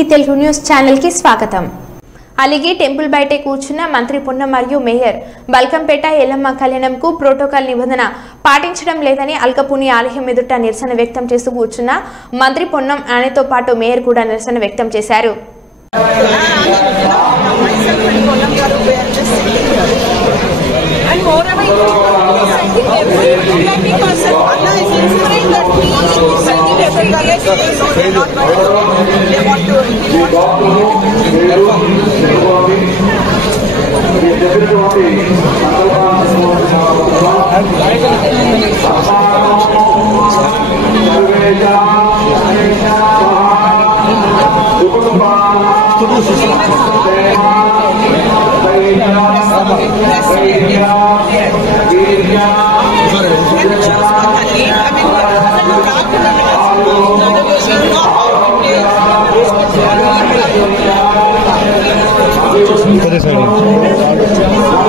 TV Telugu news channel కి స్వాగతం. అలిగి టెంపుల్ బయటే కూర్చున్న మంత్రి పొన్నం మరియు మేయర్ బల్కంపేట ఎల్లమ్మ కళ్యాణంకు ప్రోటోకాల్ నిబంధన పాటించడం లేదని అల్కపుని ఆలయం ఎదుట నిరసన వ్యక్తం చేస్తూ కూర్చున్న మంత్రి పొన్నం ఆయనతో పాటు మేయర్ కూడా నిరసన వ్యక్తం చేశారు. And moreover, because Allah is ensuring that we sending everybody else, they are not going to, they want to. Other side.